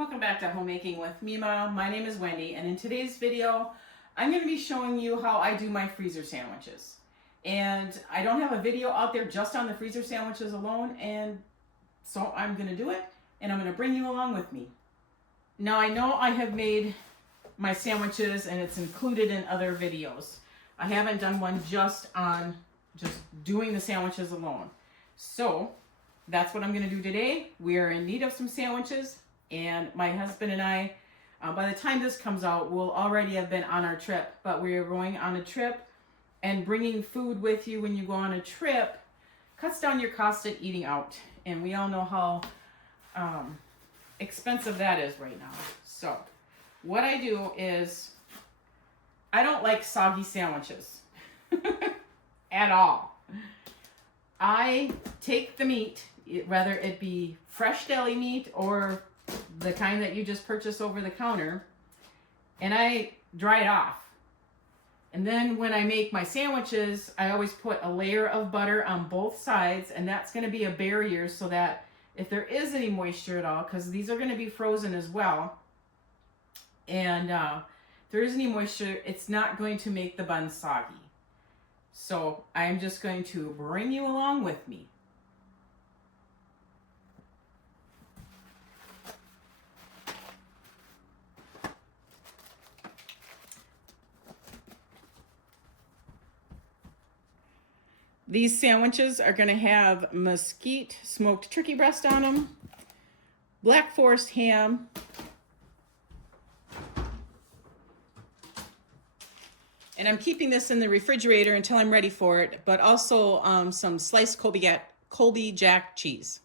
Welcome back to Homemaking with Mima. My name is Wendy, and in today's video, I'm going to be showing you how I do my freezer sandwiches. And I don't have a video out there just on the freezer sandwiches alone, and so I'm going to do it, and I'm going to bring you along with me. Now, I know I have made my sandwiches, and it's included in other videos. I haven't done one just doing the sandwiches alone. So, that's what I'm going to do today. We are in need of some sandwiches. And my husband and I, by the time this comes out, we'll already have been on our trip. But we are going on a trip, and bringing food with you when you go on a trip cuts down your cost of eating out. And we all know how expensive that is right now. So what I do is, I don't like soggy sandwiches at all. I take the meat, whether it be fresh deli meat or the kind that you just purchase over the counter, and I dry it off. And then when I make my sandwiches, I always put a layer of butter on both sides, and that's going to be a barrier so that if there is any moisture at all, because these are going to be frozen as well, and if there is any moisture, it's not going to make the bun soggy. So I'm just going to bring you along with me. These sandwiches are going to have mesquite smoked turkey breast on them, Black Forest ham, and I'm keeping this in the refrigerator until I'm ready for it, but also some sliced Colby Jack cheese.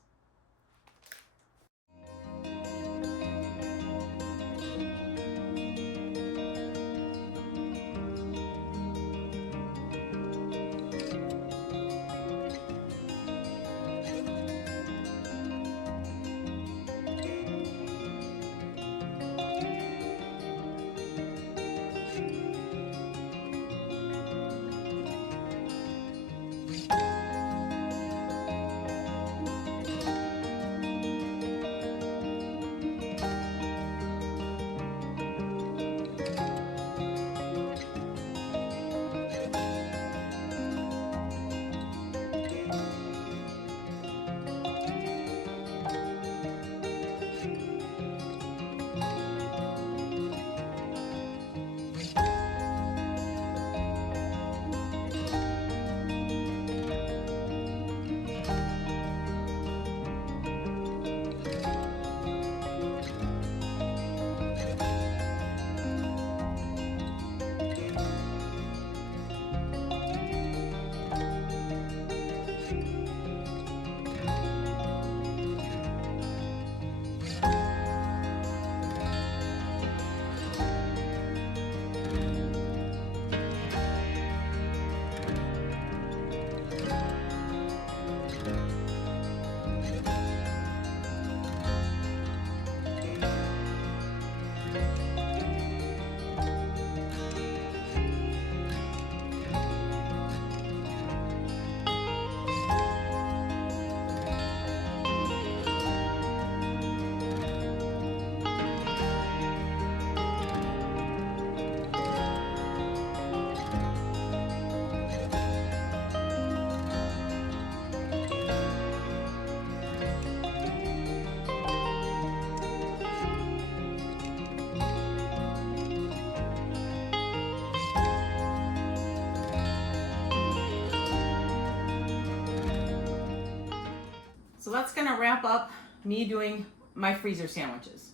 So that's going to wrap up me doing my freezer sandwiches.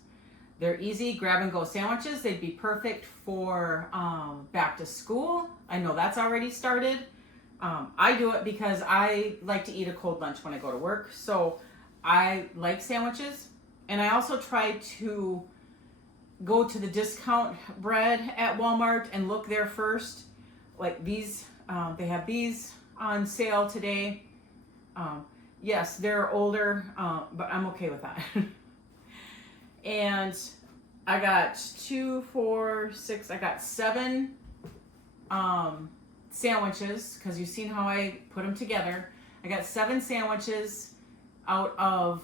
They're easy grab and go sandwiches. They'd be perfect for back to school. I know that's already started. I do it because I like to eat a cold lunch when I go to work. So I like sandwiches. And I also try to go to the discount bread at Walmart and look there first. Like these, they have these on sale today. Yes, they're older, but I'm okay with that. And I got 2, 4, 6, I got 7 sandwiches, because you've seen how I put them together. I got 7 sandwiches out of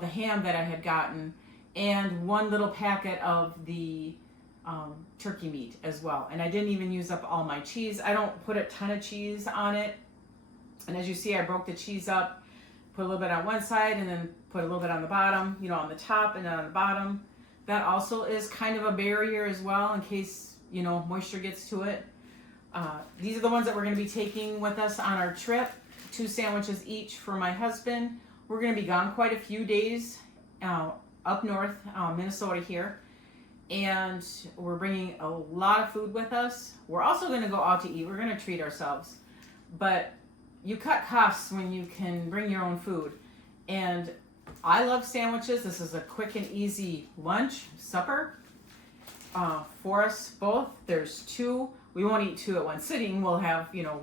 the ham that I had gotten, and one little packet of the turkey meat as well. And I didn't even use up all my cheese. I don't put a ton of cheese on it. And as you see, I broke the cheese up, put a little bit on one side and then put a little bit on the bottom, you know, on the top and then on the bottom. That also is kind of a barrier as well in case, you know, moisture gets to it. These are the ones that we're going to be taking with us on our trip. 2 sandwiches each for my husband. We're going to be gone quite a few days up north, Minnesota here. And we're bringing a lot of food with us. We're also going to go out to eat. We're going to treat ourselves. But you cut costs when you can bring your own food. And I love sandwiches. This is a quick and easy lunch, supper for us both. There's 2. We won't eat 2 at one sitting. We'll have, you know,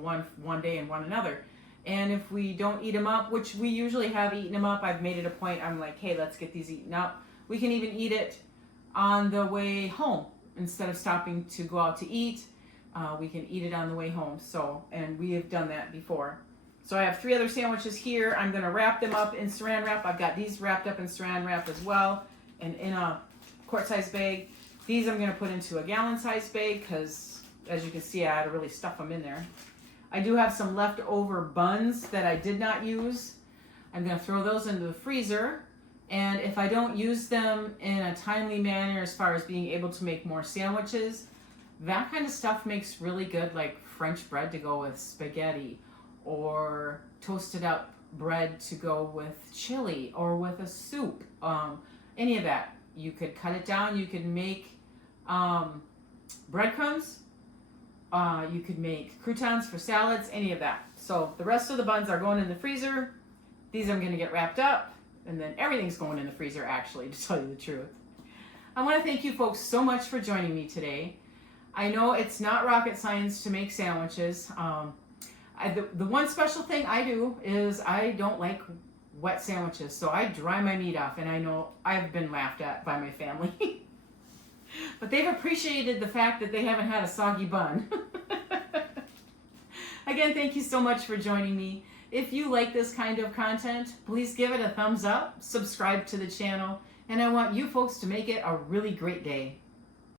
one day and one another. And if we don't eat them up, which we usually have eaten them up, I've made it a point. I'm like, hey, let's get these eaten up. We can even eat it on the way home instead of stopping to go out to eat. We can eat it on the way home. So, and we have done that before. So I have 3 other sandwiches here. I'm going to wrap them up in saran wrap. I've got these wrapped up in saran wrap as well, and in a quart-size bag. These I'm going to put into a gallon-size bag because, as you can see, I had to really stuff them in there. I do have some leftover buns that I did not use. I'm going to throw those into the freezer. And if I don't use them in a timely manner as far as being able to make more sandwiches, that kind of stuff makes really good, like French bread to go with spaghetti, or toasted up bread to go with chili or with a soup. Any of that. You could cut it down. You could make breadcrumbs. You could make croutons for salads, any of that. So the rest of the buns are going in the freezer. These I'm going to get wrapped up, and then everything's going in the freezer, actually, to tell you the truth. I want to thank you folks so much for joining me today. I know it's not rocket science to make sandwiches. The one special thing I do is I don't like wet sandwiches, so I dry my meat off, and I know I've been laughed at by my family. But they've appreciated the fact that they haven't had a soggy bun. Again, thank you so much for joining me. If you like this kind of content, please give it a thumbs up, subscribe to the channel, and I want you folks to make it a really great day.